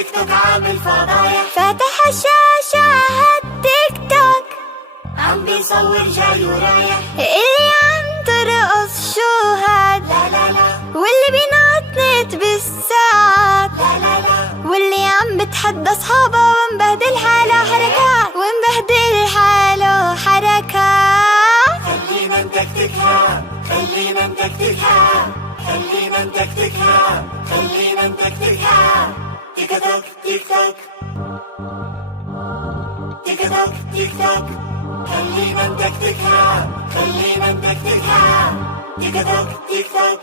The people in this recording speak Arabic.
تيك توك عامل فضايح، فاتح الشاشة هالتيك توك عم بيصور جاي ورايح. اللي عم ترقص شو هاد؟ لا لا لا واللي بينطنط بالساعات، لا لا لا واللي عم بتحدى صحابه ومبهدل حاله حركات، ومبهدل حاله حركات. خلينا ندكتكها، خلينا ندكتكها، خلينا ندكتكها، خلينا ندكتكها. تيك توك تيك توك، تيك توك تيك توك، خلينا ندكتكها، خلينا ندكتكها. تيك توك تيك توك.